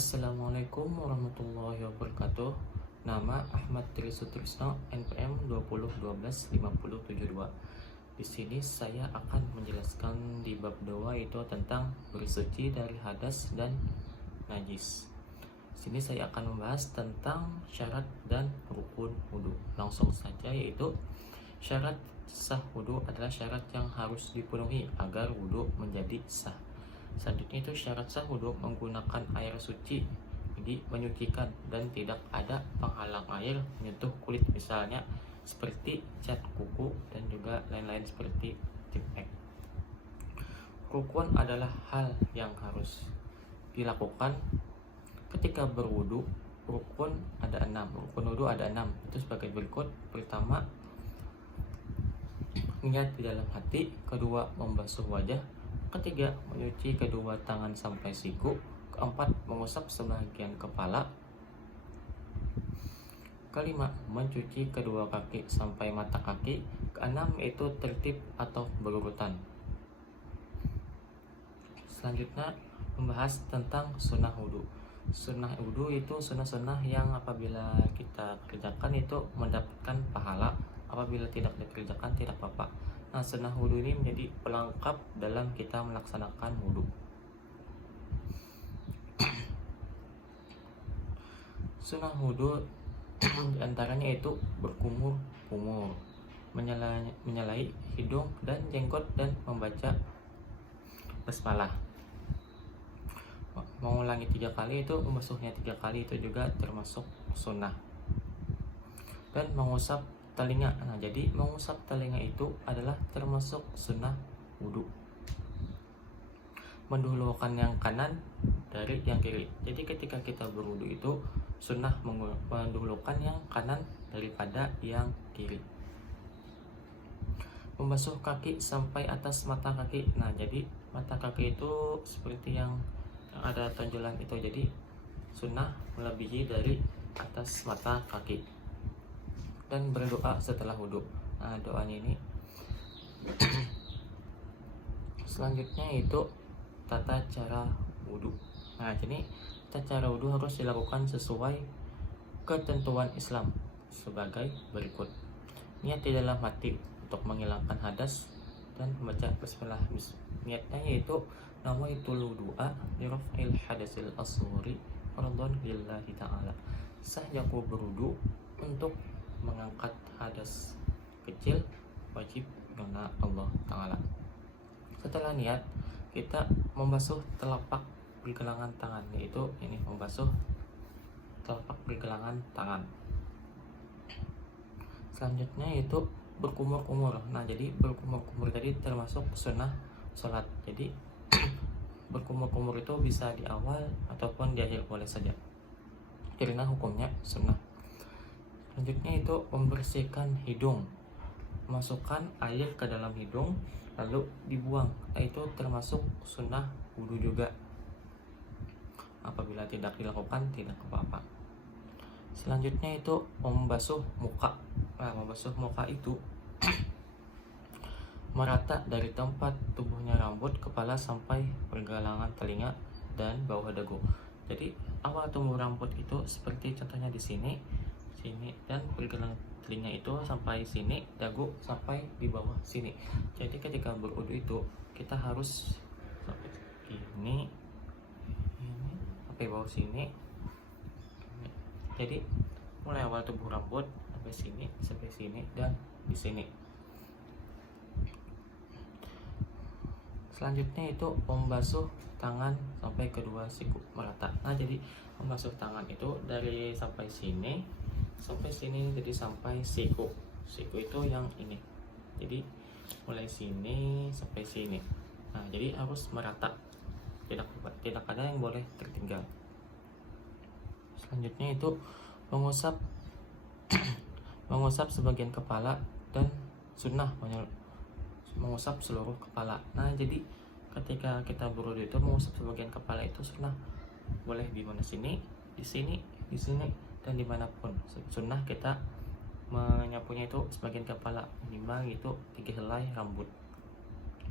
Assalamualaikum warahmatullahi wabarakatuh. Nama Ahmad Tri Sutrisno, NPM 20125072. Di sini saya akan menjelaskan di bab 2 itu tentang bersuci dari hadas dan najis. Sini saya akan membahas tentang syarat dan rukun wudhu. Langsung saja, yaitu syarat sah wudhu adalah syarat yang harus dipenuhi agar wudhu menjadi sah. Selanjutnya itu syarat sah wudhu menggunakan air suci, jadi menyucikan dan tidak ada penghalang air menyentuh kulit, misalnya seperti cat kuku dan juga lain-lain seperti tipek. Rukun adalah hal yang harus dilakukan ketika berwudhu. Rukun ada 6. Rukun wudhu ada 6. Itu sebagai berikut. Pertama, niat di dalam hati. Kedua, membasuh wajah. Ketiga, menyuci kedua tangan sampai siku. Keempat, mengusap sebagian kepala. Kelima, mencuci kedua kaki sampai mata kaki. Keenam, yaitu tertib atau berurutan. Selanjutnya, membahas tentang sunnah wudhu. Sunnah wudhu itu sunnah-sunnah yang apabila kita kerjakan itu mendapatkan pahala, apabila tidak dikerjakan tidak apa-apa. Nah, sunnah wudhu ini menjadi pelengkap dalam kita melaksanakan wudhu. Sunnah wudhu diantaranya itu berkumur-kumur, menyalai hidung dan jenggot, dan membaca basmalah. Mengulangi 3 kali itu, membasuhnya 3 kali itu juga termasuk sunnah. Dan mengusap telinga. Nah, jadi mengusap telinga itu adalah termasuk sunnah wudhu. Mendahulukan yang kanan dari yang kiri. Jadi ketika kita berwudhu itu sunnah mendahulukan yang kanan daripada yang kiri. Membasuh kaki sampai atas mata kaki. Nah, jadi mata kaki itu seperti yang ada tonjolan itu, jadi sunnah melebihi dari atas mata kaki. Dan berdoa setelah wudhu. Nah, doanya ini selanjutnya itu tata cara wudhu. Nah, jadi tata cara wudhu harus dilakukan sesuai ketentuan Islam sebagai berikut. Niat di dalam hati untuk menghilangkan hadas dan membaca bismillah. Niatnya yaitu nawaitul wudu'a liraf'il hadasil asghari fardhan lillahi ta'ala. Sahnya aku berwudu untuk mengangkat hadas kecil wajib karena Allah Ta'ala. Setelah niat, kita membasuh telapak pergelangan tangan, yaitu ini membasuh telapak pergelangan tangan. Selanjutnya itu berkumur-kumur. Nah, jadi berkumur-kumur tadi termasuk sunnah sholat. Jadi berkumur-kumur itu bisa di awal ataupun di akhir boleh saja, karena hukumnya sunnah. Selanjutnya itu membersihkan hidung, masukkan air ke dalam hidung lalu dibuang. Nah, itu termasuk sunnah wudhu juga. Apabila tidak dilakukan tidak apa-apa. Selanjutnya itu membasuh muka. Nah, membasuh muka itu merata dari tempat tubuhnya rambut kepala sampai pergelangan telinga dan bawah dagu. Jadi awal tumbuh rambut itu seperti contohnya di sini dan pergelangan telinga itu sampai sini, dagu sampai di bawah sini. Jadi ketika berwudu itu kita harus sampai ini sampai bawah sini. Jadi mulai awal tubuh rambut sampai sini dan di sini. Selanjutnya itu membasuh tangan sampai kedua siku merata. Nah, jadi membasuh tangan itu dari sampai sini, jadi sampai siku. Siku itu yang ini. Jadi mulai sini sampai sini. Nah, jadi harus merata. Tidak ada yang boleh tertinggal. Selanjutnya itu mengusap sebagian kepala dan sunnah mengusap seluruh kepala. Nah, jadi ketika kita berwudu itu mengusap sebagian kepala itu sunnah. Boleh di mana sini, di sini, dan dimanapun. Sunnah kita menyapunya itu sebagian kepala, minimal itu 3 helai rambut.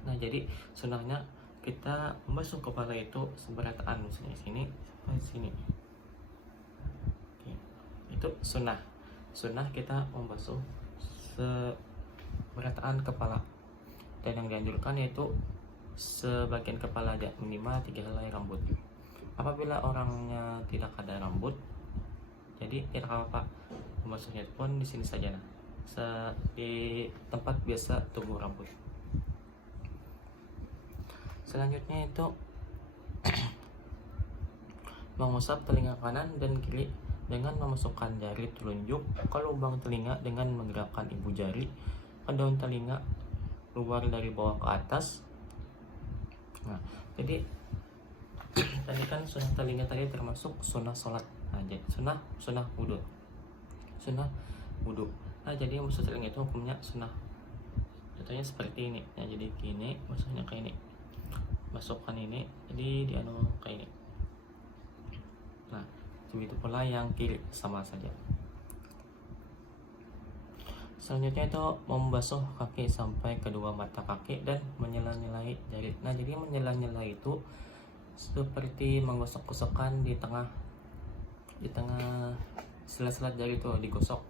Nah, jadi sunnahnya kita membasuh kepala itu seberataan misalnya sini sampai sini. Oke. Itu sunnah. Sunnah kita membasuh seberataan kepala. Dan yang dianjurkan yaitu sebagian kepala aja, minimal 3 helai rambut. Apabila orangnya tidak ada rambut, jadi tidak apa-apa, membasuhnya pun di sini saja, nah, di tempat biasa tumbuh rambut. Selanjutnya itu mengusap telinga kanan dan kiri dengan memasukkan jari telunjuk ke lubang telinga dengan menggerakkan ibu jari ke daun telinga luar dari bawah ke atas. Nah, jadi tadi kan sunnah telinga tadi termasuk sunnah sholat. Nah, jadi sunnah wudhu. Nah, jadi musuh telinga itu hukumnya sunnah. Contohnya seperti ini. Nah, jadi gini, musuhnya kayak ini. Masukkan ini, jadi dia kayak ini. Nah, begitu pula yang kiri sama saja. Selanjutnya itu membasuh kaki sampai kedua mata kaki dan menyela-nyelai jari. Nah, jadi menyela-nyela itu seperti menggosok-gosokkan di tengah sela-sela jari itu digosok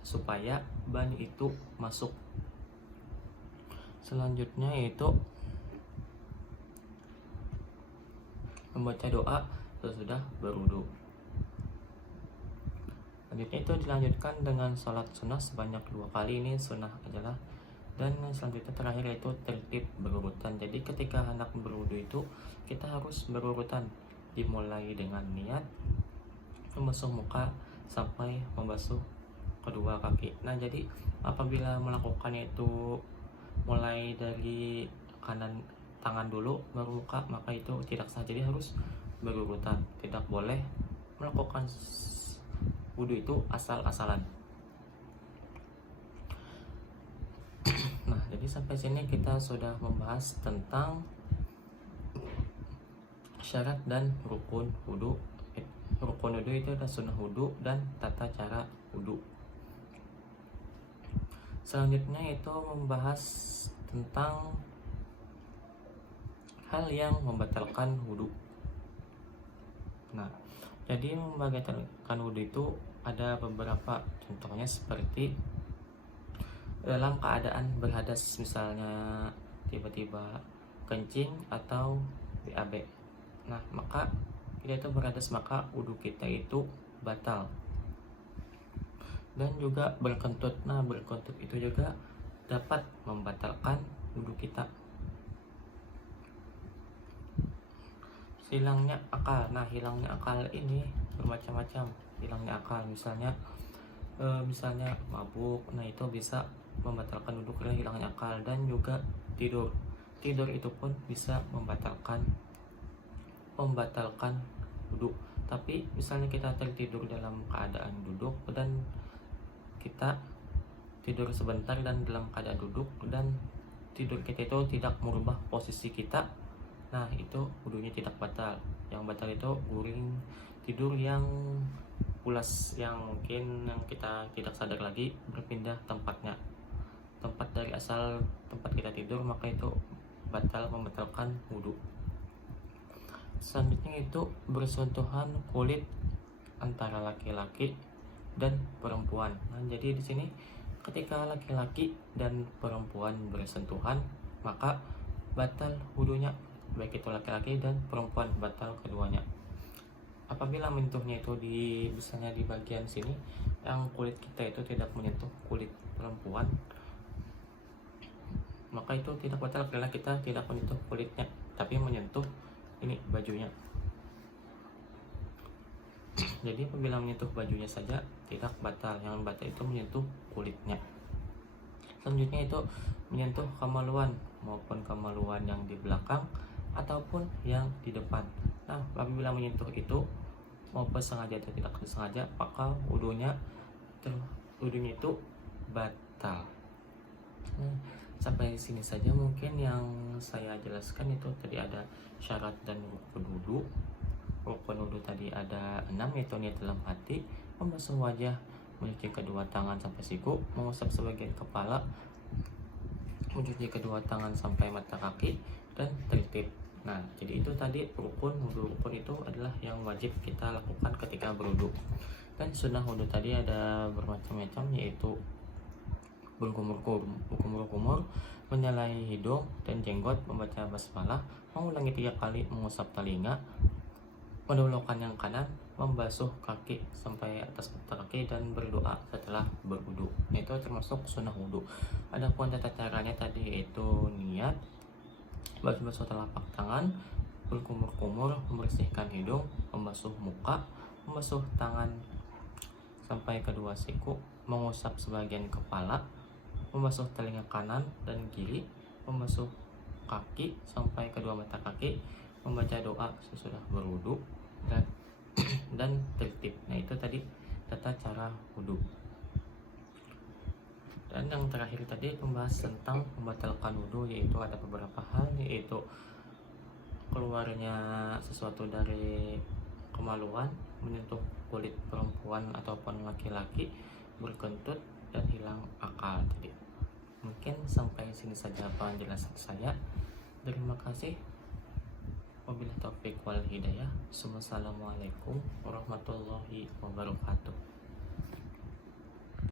supaya ban itu masuk. Selanjutnya itu membaca doa sesudah berwudu. Selanjutnya itu dilanjutkan dengan sholat sunnah sebanyak 2 kali. Ini sunnah adalah. Dan selanjutnya terakhir yaitu tertib berurutan. Jadi ketika hendak berwudu itu kita harus berurutan, dimulai dengan niat membasuh muka sampai membasuh kedua kaki. Nah, jadi apabila melakukan itu mulai dari kanan tangan dulu baru muka, maka itu tidak sah. Jadi harus berurutan, tidak boleh melakukan wudu itu asal-asalan. Nah, jadi sampai sini kita sudah membahas tentang syarat dan rukun wudu. Rukun wudu itu adalah sunnah wudu dan tata cara wudu. Selanjutnya itu membahas tentang hal yang membatalkan wudu. Nah, jadi membatalkan wudu itu ada beberapa contohnya, seperti dalam keadaan berhadas, misalnya tiba-tiba kencing atau BAB. Nah, maka kita itu berhadas, maka wudu kita itu batal. Dan juga berkentut. Nah, berkentut itu juga dapat membatalkan wudu kita. Hilangnya akal. Nah, hilangnya akal ini bermacam-macam. Hilangnya akal misalnya mabuk. Nah, itu bisa membatalkan wudu karena hilangnya akal. Dan juga tidur itu pun bisa membatalkan wudu. Tapi misalnya kita tertidur dalam keadaan duduk dan kita tidur sebentar dan dalam keadaan duduk, dan tidur kita itu tidak merubah posisi kita, nah itu wudunya tidak batal. Yang batal itu guring, tidur yang pulas, yang mungkin yang kita tidak sadar lagi berpindah tempat dari asal tempat kita tidur, maka itu membatalkan wudu. Selanjutnya itu bersentuhan kulit antara laki-laki dan perempuan. Nah, jadi di sini ketika laki-laki dan perempuan bersentuhan, maka batal wudunya, baik itu laki-laki dan perempuan, batal keduanya. Apabila menyentuhnya itu misalnya di bagian sini, yang kulit kita itu tidak menyentuh kulit perempuan, maka itu tidak batal karena kita tidak menyentuh kulitnya, tapi menyentuh ini bajunya. Jadi apabila menyentuh bajunya saja tidak batal, yang batal itu menyentuh kulitnya. Selanjutnya itu menyentuh kemaluan, maupun kemaluan yang di belakang ataupun yang di depan. Nah, apabila menyentuh itu maupun sengaja atau tidak sengaja, maka wudunya itu batal. Sampai sini saja mungkin yang saya jelaskan. Itu tadi ada syarat dan rukun wudu. Rukun wudu tadi ada 6, yaitu niat dalam hati, membasuh wajah, mencuci kedua tangan sampai siku, mengusap sebagian kepala, mencuci kedua tangan sampai mata kaki, dan tertib. Nah, jadi itu tadi rukun wudhu. Rukun itu adalah yang wajib kita lakukan ketika berwudhu. Dan sunnah wudhu tadi ada bermacam-macam, yaitu berkumur-kumur, menyalai hidung dan jenggot, membaca basmalah, mengulangi 3 kali, mengusap telinga, mendahulukan yang kanan, membasuh kaki sampai atas mata kaki, dan berdoa setelah berwudu. Itu termasuk sunnah wudu. Adapun tata caranya tadi yaitu niat, basuh telapak tangan, berkumur-kumur, membersihkan hidung, membasuh muka, membasuh tangan sampai kedua siku, mengusap sebagian kepala, membasuh telinga kanan dan kiri, membasuh kaki sampai kedua mata kaki, membaca doa sesudah berwudu, dan tertib. Nah, itu tadi tata cara wudu. Dan yang terakhir tadi membahas tentang membatalkan wudu, yaitu ada beberapa hal, yaitu keluarnya sesuatu dari kemaluan, menyentuh kulit perempuan ataupun laki-laki, berkentut, dan hilang akal tadi. Mungkin sampai sini saja penjelasan saya. Terima kasih. Wabillahi taufiq wal hidayah. Wassalamualaikum warahmatullahi wabarakatuh.